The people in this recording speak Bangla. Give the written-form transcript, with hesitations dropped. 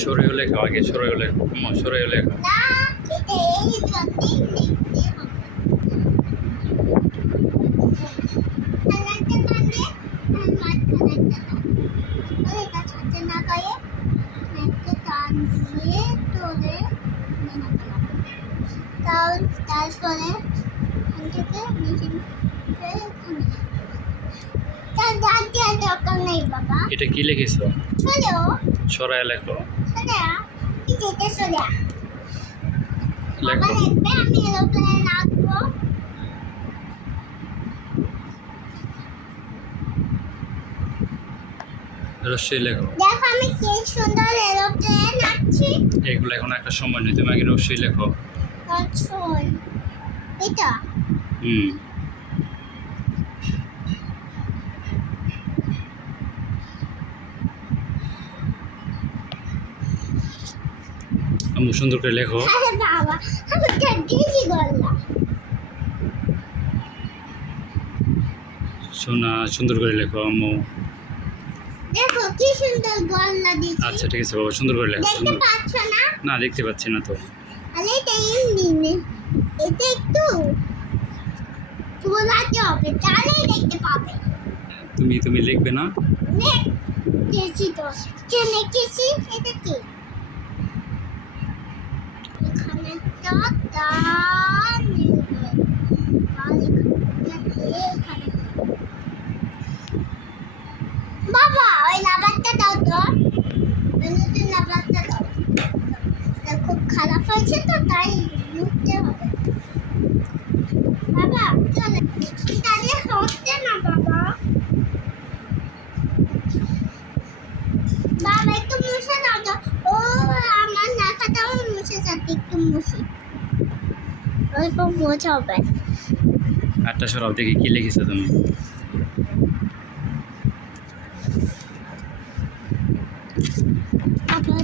সরে লেখো আগে, সরে লেখো, সরে লেখো। না, এটা এই জন্যই লিখতে হবে। খানাটা টানলে আর মাঝখানেরটা টানবে। ওই এটা ছাড়তে না গায়ে একটা টান দিয়ে তোলে তারপরে এখান থেকে মেশিনকে এখানে তার দাঁত দেওয়ার দরকার নেই বাবা। এটা কি লিখেছো? চলো সরায় লেখো। সোজা এই যেটা সোজা বাবা লেখো। লিখবে, আমি এরোপ্লেন আঁকবো। রশ্মি লেখো। দেখো আমি কি সুন্দর এরোপ্লেন আঁকছি। এগুলো এখন একটা সময় নেই, তুমি আগে রশ্মি লেখো। আচ্ছা এটা হুম। আম্মু সুন্দর করে লেখো। আরে বাবা আমি তো দিয়েছি গল্লা। সোনা সুন্দর করে লেখো আম্মু। দেখো কি সুন্দর গল্লা দিয়েছি। আচ্ছা ঠিক আছে বাবা, সুন্দর করে লেখো। দেখতে সুন্দর। পাচ্ছ না? না দেখতে পাচ্ছি না তো। আরে এটা এমনি এটা একটু তোলাতে হবে তাহলেই দেখতে পাবে। তুমি লিখবে না? দেখছি তো কে লিখেছি এটা কি এখানে এখানে বাবা ওই লাভারটা দাও তো, নতুন লাভারটা দাও। খুব খারাপ হয়েছে তো তাই লুকতে হবে। বাবা চলে তাহলে হচ্ছে না বাবা। বাবা একটু মুছে দাও তো। ও আমার নাকাটাও মুছে যাচ্ছে, একটু মুছি অল্প মোছা হবে। আটটা সরাও দেখি কি লিখেছো তুমি। বাবা